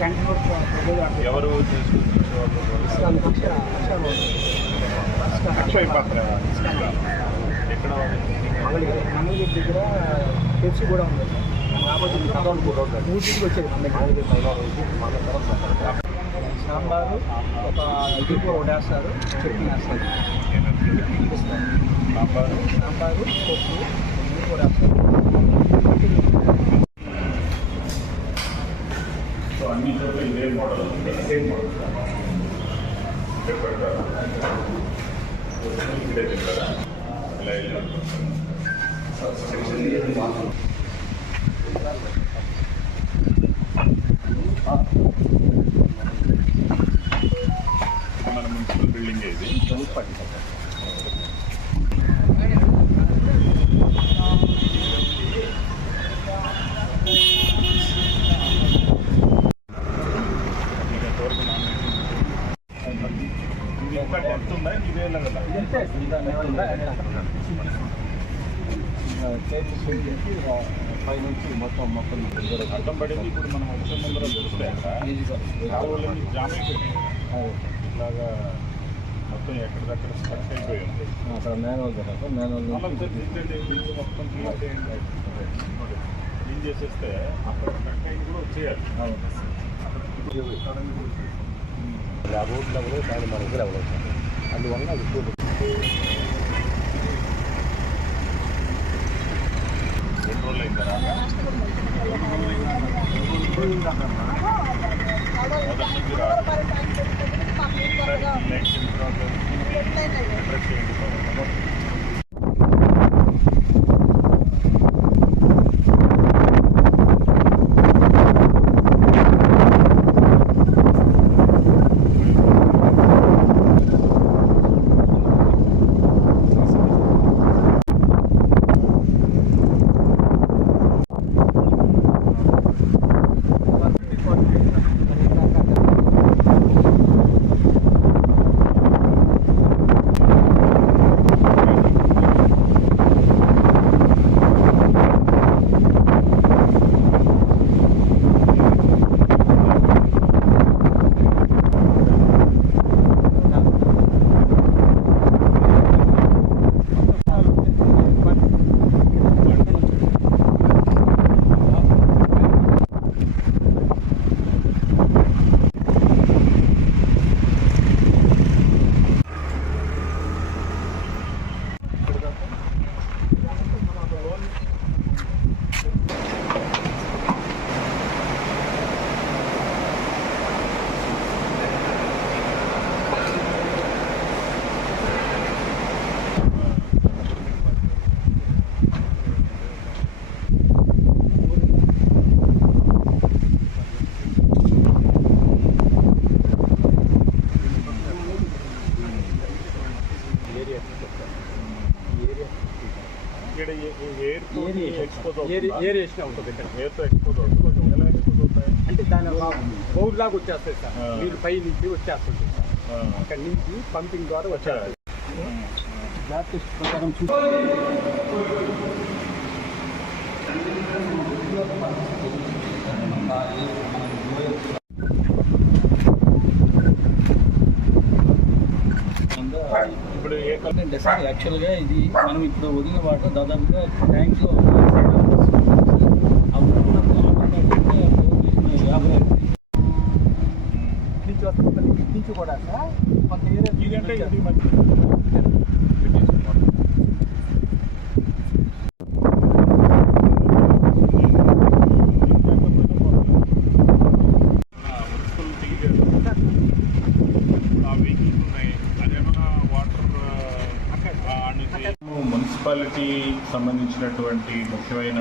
ఎవరు ఎక్కడ మంగళగిరి దగ్గర తెచ్చి కూడా ఉంది ఊటికి వచ్చేది సాంబారు ఒక ఇది కూడా వడేస్తారు చట్నీ వేస్తారు సాంబారు పప్పు అన్నీ కూడా వేస్తారు సో అన్ని చోట్ల ఇదే మోడల్ సేమ్ మోడల్ ఇదే తింటారా ఇలా మన మున్సిపల్ బిల్డింగ్ ఇది ఉందా ఇదే పై నుంచి మొత్తం అర్థం పడింది. ఇప్పుడు మనం వచ్చే ముందర చూస్తే జామ్ అయిపోయింది ఇలాగా మొత్తం ఎక్కడిదక్కడ స్ట్రక్ అయిపోయింది. అక్కడ మాన్యువల్ బిల్డింగ్ మొత్తం క్లీన్ చేసేస్తే అక్కడ స్ట్రక్ అయింది కూడా వచ్చేయాలి. ఆ రోడ్ లెవెల్ దాని మనకి లెవెల్ అవుతుంది. అందువల్ల అది రెండు రోజులు అయిన తర్వాత ఏరియేషన్ అవుతుంది. ఎయిర్తో ఎక్స్పోజ్ అవుతుంది. కొంచెం ఎలా ఎక్స్పోజ్ అవుతాయి అంటే దాని బౌల్ లాగా వచ్చేస్తాయి సార్. మీరు పై నుంచి వచ్చేస్తుంది సార్. అక్కడి నుంచి పంపింగ్ ద్వారా వచ్చేస్తుంది. ల్యాబ్ టెస్ట్ ప్రకారం ఇప్పుడు ఏ అంటే సార్ యాక్చువల్గా ఇది మనం ఇప్పుడు వదిలిన వాటర్ దాదాపుగా ట్యాంక్లో 50 నుంచి కూడా సార్ కొంత ఏరియా మున్సిపాలిటీ సంబంధించినటువంటి ముఖ్యమైన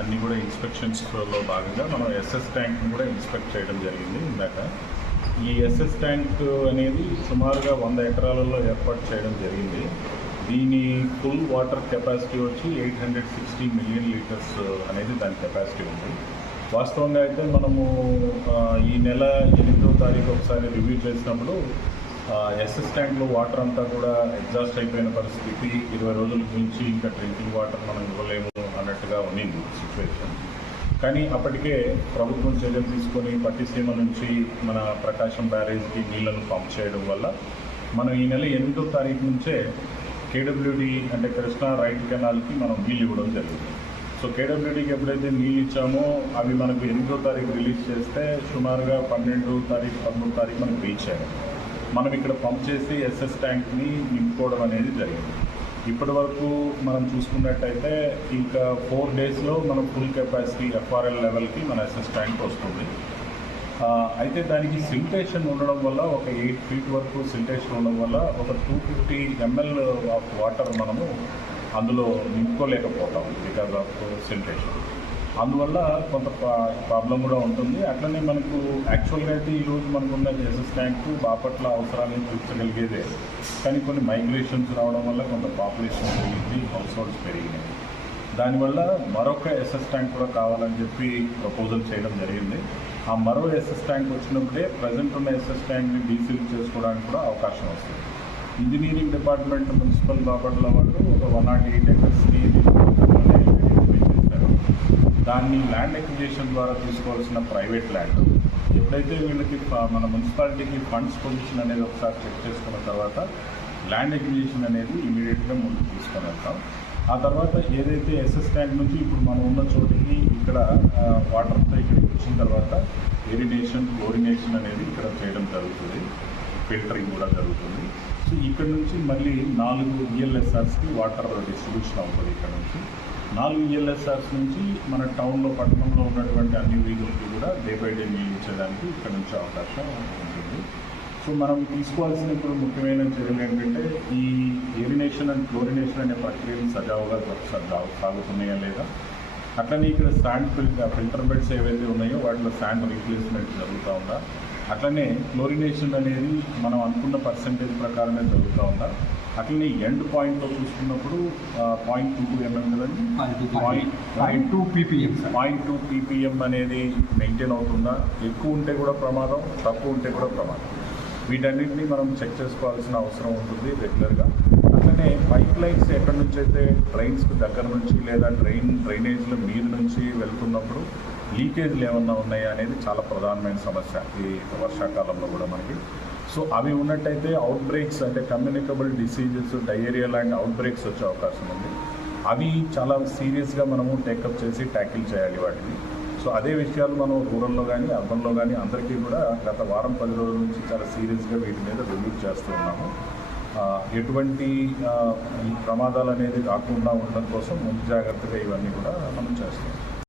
అన్ని కూడా ఇన్స్పెక్షన్స్లో భాగంగా మనం ఎస్ఎస్ ట్యాంక్ని కూడా ఇన్స్పెక్ట్ చేయడం జరిగింది ఇందాక. ఈ ఎస్ఎస్ ట్యాంక్ అనేది సుమారుగా 100 ఎకరాలలో ఏర్పాటు చేయడం జరిగింది. దీని ఫుల్ వాటర్ కెపాసిటీ వచ్చి 860 మిలియన్ లీటర్స్ అనేది దాని కెపాసిటీ ఉంది. వాస్తవంగా అయితే మనము ఈ నెల 8వ తారీఖు ఒకసారి రివ్యూ చేసినప్పుడు ఎస్ఎస్ ట్యాంక్లో వాటర్ అంతా కూడా ఎగ్జాస్ట్ అయిపోయిన పరిస్థితి, 20 రోజుల నుంచి ఇంకా డ్రింకింగ్ వాటర్ మనం ఇవ్వలేము అన్నట్టుగా ఉన్నింది సిచ్యువేషన్. కానీ అప్పటికే ప్రభుత్వం చర్యలు తీసుకొని పట్టిసీమ నుంచి మన ప్రకాశం బ్యారేజ్కి నీళ్లను పంప్ చేయడం వల్ల మనం ఈ నెల 8వ తారీఖు నుంచే కేడబ్ల్యూడి అంటే కృష్ణా రైట్ కెనాల్కి మనం నీళ్ళు ఇవ్వడం జరిగింది. సో కేడబ్ల్యూడికి ఎప్పుడైతే నీళ్ళు ఇచ్చామో అవి మనకు 8వ తారీఖు రిలీజ్ చేస్తే సుమారుగా 12వ తారీఖు 13వ తారీఖు మనకు రీచ్ అయ్యాయి. మనం ఇక్కడ పంప్ చేసి ఎస్ఎస్ ట్యాంక్ని నింపుకోవడం అనేది జరిగింది. ఇప్పటి వరకు మనం చూసుకున్నట్టయితే ఇంకా 4 డేస్లో మనం ఫుల్ కెపాసిటీ ఎఫ్ఆర్ఎల్ లెవెల్కి మన ఎస్ఎస్ ట్యాంక్ వస్తుంది. అయితే దానికి సిల్టేషన్ ఉండడం వల్ల ఒక 8 feet వరకు సిల్టేషన్ ఉండడం వల్ల ఒక 250 ml ఆఫ్ వాటర్ మనము అందులో నింపుకోలేకపోతాం బికాజ్ ఆఫ్ సిల్టేషన్. అందువల్ల కొంత ప్రాబ్లం కూడా ఉంటుంది. అట్లనే మనకు యాక్చువల్గా అయితే ఈరోజు మనకున్న ఎస్ఎస్ ట్యాంకు బాపట్ల అవసరాన్ని తీర్చగలిగేదే, కానీ కొన్ని మైగ్రేషన్స్ రావడం వల్ల కొంత పాపులేషన్ పెరిగింది, హౌస్ హోల్డ్స్ పెరిగినాయి. దానివల్ల మరొక ఎస్ఎస్ ట్యాంక్ కూడా కావాలని చెప్పి ప్రపోజల్ చేయడం జరిగింది. ఆ మరో ఎస్ఎస్ ట్యాంక్ వచ్చినప్పుడే ప్రజెంట్ ఉన్న ఎస్ఎస్ ట్యాంక్ని డీసిల్ చేసుకోవడానికి కూడా అవకాశం వస్తుంది. ఇంజనీరింగ్ డిపార్ట్మెంట్ మున్సిపల్ బాపట్ల వాళ్ళు ఒక 108 acresని చేశారు. దాన్ని ల్యాండ్ ఎక్విజిషన్ ద్వారా తీసుకోవాల్సిన ప్రైవేట్ ల్యాండ్ ఎప్పుడైతే వీళ్ళకి మన మున్సిపాలిటీకి ఫండ్స్ పొజిషన్ అనేది ఒకసారి చెక్ చేసుకున్న తర్వాత ల్యాండ్ ఎక్విజిషన్ అనేది ఇమీడియట్గా ముందుకు తీసుకొని వెళ్తాం. ఆ తర్వాత ఏదైతే ఎస్ఎస్ ట్యాంక్ నుంచి ఇప్పుడు మనం ఉన్న చోటికి ఇక్కడ వాటర్ అంతా ఇక్కడికి వచ్చిన తర్వాత ఇరిగేషన్ క్లోరినేషన్ అనేది ఇక్కడ చేయడం జరుగుతుంది, ఫిల్టరింగ్ కూడా జరుగుతుంది. సో ఇక్కడ నుంచి మళ్ళీ 4 ELSRస్కి వాటర్ డిస్ట్రిబ్యూషన్ అవుతుంది. ఇక్కడ నుంచి 4 ELSRస్ నుంచి మన టౌన్లో పట్టణంలో ఉన్నటువంటి అన్ని వీధులకి కూడా డే బై డే నీళ్ళు ఇచ్చడానికి ఇక్కడ నుంచి అవకాశం ఉంటుంది. సో మనం తీసుకోవాల్సిన ఇప్పుడు ముఖ్యమైన చర్యలు ఏంటంటే ఈ ఇరినేషన్ అండ్ క్లోరినేషన్ అనే ప్రక్రియలు సజావుగా సాగుతున్నాయా లేదా, అట్లనే ఇక్కడ శాండ్ ఫిల్టర్ బెడ్స్ ఏవైతే ఉన్నాయో వాటిలో శాండ్ రీప్లేస్మెంట్ జరుగుతూ ఉందా, అట్లనే క్లోరినేషన్ అనేది మనం అనుకున్న పర్సంటేజ్ ప్రకారమే జరుగుతూ ఉందా, అట్లనే ఎండ్ పాయింట్లో చూసుకున్నప్పుడు 0.22 mm కదండి, 0.2 ppm 0.2 ppm అనేది మెయింటైన్ అవుతుందా, ఎక్కువ ఉంటే కూడా ప్రమాదం, తక్కువ ఉంటే కూడా ప్రమాదం. వీటన్నిటిని మనం చెక్ చేసుకోవాల్సిన అవసరం ఉంటుంది రెగ్యులర్గా. అట్లనే పైప్ లైన్స్ ఎక్కడి నుంచి అయితే డ్రైన్స్కి దగ్గర నుంచి లేదా డ్రైనేజ్ల మీద నుంచి వెళ్తున్నప్పుడు లీకేజ్లు ఏమన్నా ఉన్నాయా అనేది చాలా ప్రధానమైన సమస్య ఈ వర్షాకాలంలో కూడా మనకి. సో అవి ఉన్నట్టయితే అవుట్ బ్రేక్స్ అంటే కమ్యూనికబుల్ డిసీజెస్, డయేరియా లాంటి అవుట్ బ్రేక్స్ వచ్చే అవకాశం ఉంది. అవి చాలా సీరియస్గా మనము టేకప్ చేసి ట్యాకిల్ చేయాలి వాటిని. సో అదే విషయాలు మనం రూరల్లో కానీ అర్బన్లో కానీ అందరికీ కూడా గత వారం 10 రోజుల నుంచి చాలా సీరియస్గా వీటి మీద రివ్యూ చేస్తూ ఉన్నాము. ఎటువంటి ప్రమాదాలు అనేది రాకుండా ఉండడం కోసం ముందు జాగ్రత్తగా ఇవన్నీ కూడా మనం చేస్తాం.